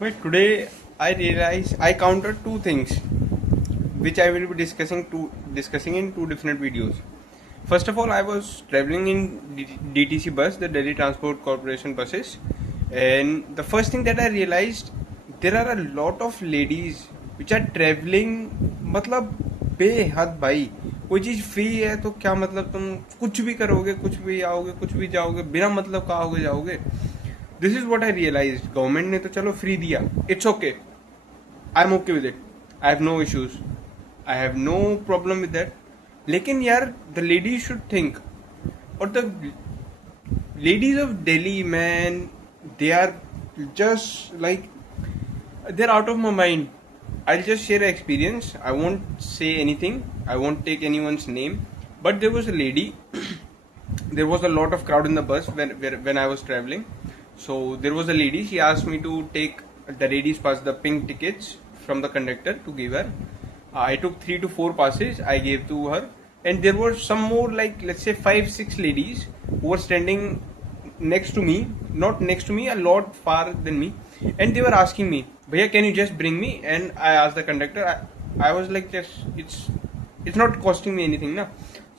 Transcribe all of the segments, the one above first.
But today I realize I counted two things which I will be discussing in two different videos. First of all, I was traveling in DTC bus, the Delhi Transport Corporation buses, and the first thing that I realized, there are a lot of ladies which are traveling, मतलब बेहद भाई. कोई चीज free है तो क्या मतलब, तुम कुछ भी करोगे, कुछ भी आओगे, कुछ भी जाओगे, बिना मतलब का आओगे जाओगे. This is what I realise. Government ने तो चलो फ्री दिया, it's okay, I am okay with it, I have no issues, I have no problem with that. लेकिन यार द लेडीज शुड थिंक, और the ladies of Delhi man, they are just like, they are out of my mind. I'll just share an experience. I won't say anything. I won't take anyone's name. But there was a lady. There was a lot of crowd in the bus when I was traveling. So there was a lady. She asked me to take the ladies pass, the pink tickets from the conductor to give her. I took 3 to 4 passes. I gave to her, and there were some more, like let's say 5-6 ladies who were standing next to me, not next to me, a lot far than me, and they were asking me, "Bhaiya, can you just bring me?" And I asked the conductor. I was like, just it's not costing me anything, na.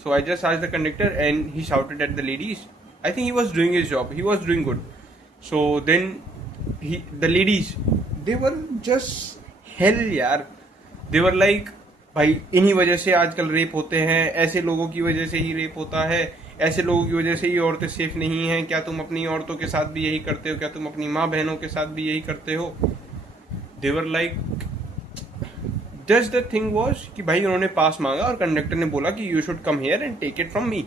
So I just asked the conductor, and he shouted at the ladies. I think he was doing his job. He was doing good. So then the ladies, they were just hell, यार. They were like, भाई इन्हीं वजह से आजकल rape होते हैं, ऐसे लोगों की वजह से ही रेप होता है, ऐसे लोगों की वजह से ही औरतें सेफ नहीं हैं. क्या तुम अपनी औरतों के साथ भी यही करते हो? क्या तुम अपनी माँ बहनों के साथ भी यही करते हो? They were like, just the thing was कि भाई उन्होंने पास मांगा और कंडक्टर ने बोला कि you should come here and take it from me.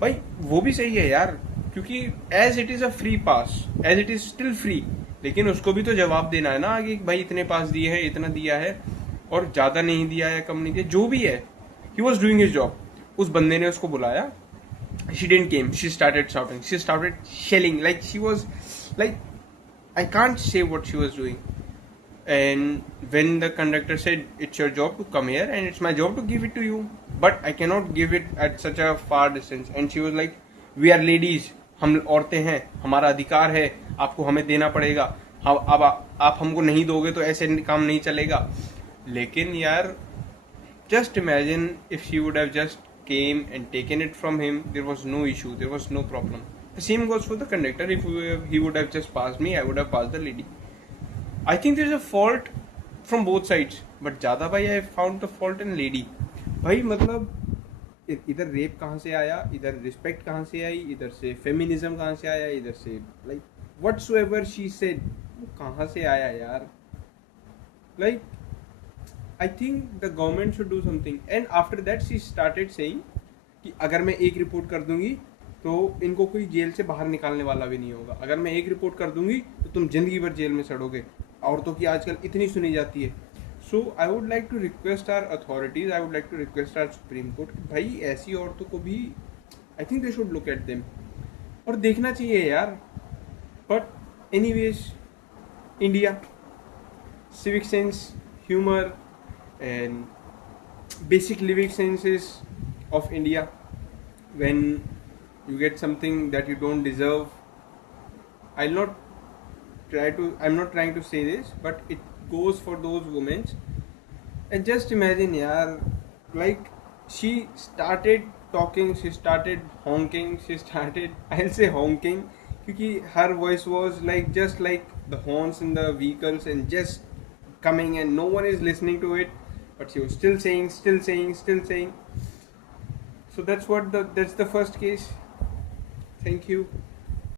भाई वो भी सही है यार, क्योंकि as it is a free pass, as it is still free, लेकिन उसको भी तो जवाब देना है ना आगे, भाई इतने पास दिए हैं, इतना दिया है, और ज्यादा नहीं दिया है, कम नहीं दिया, जो भी है. He was doing his job. उस बंदे ने उसको बुलाया. She didn't came. She started shouting. She started shelling. Like she was, like, I can't say what she was doing. And when the conductor said, "It's your job to come here, and it's my job to give it to you, but I cannot give it at such a far distance." And she was like, "We are ladies. हम औरतें हैं. हमारा अधिकार है. आपको हमें देना पड़ेगा. अब आप हमको नहीं दोगे तो ऐसे काम नहीं चलेगा." लेकिन यार, just imagine if she would have just came and taken it from him, there was no issue, there was no problem. The same goes for the conductor. If he would have just passed me, I would have passed the lady. I think there's a fault from both sides, but ज़्यादा भाई I found the fault in lady. भाई मतलब इधर rape कहाँ से आया, इधर respect कहाँ से आई, इधर से फेमिनिज्म कहाँ से आया, इधर से लाइक whatsoever she said, वो कहाँ से आया यार. Like, I think the government should do something. And after that she started saying कि अगर मैं एक रिपोर्ट कर दूंगी तो इनको कोई जेल से बाहर निकालने वाला भी नहीं होगा. अगर मैं एक रिपोर्ट कर दूंगी तो तुम जिंदगी भर जेल में सड़ोगे. औरतों की आजकल इतनी सुनी जाती है. So I would like to request our authorities, I would like to request our supreme court, भाई ऐसी औरतों को भी I think they should look at them, और देखना चाहिए यार. But anyways, India, civic sense, humor, and basic living senses of India. When you get something that you don't deserve, I'm not trying to say this, but it goes for those women. And just imagine yaar, like she started talking, she started honking, I'll say honking, क्योंकि her voice was like just like the horns in the vehicles and just coming, and no one is listening to it, but she was still saying. So that's the first case. Thank you.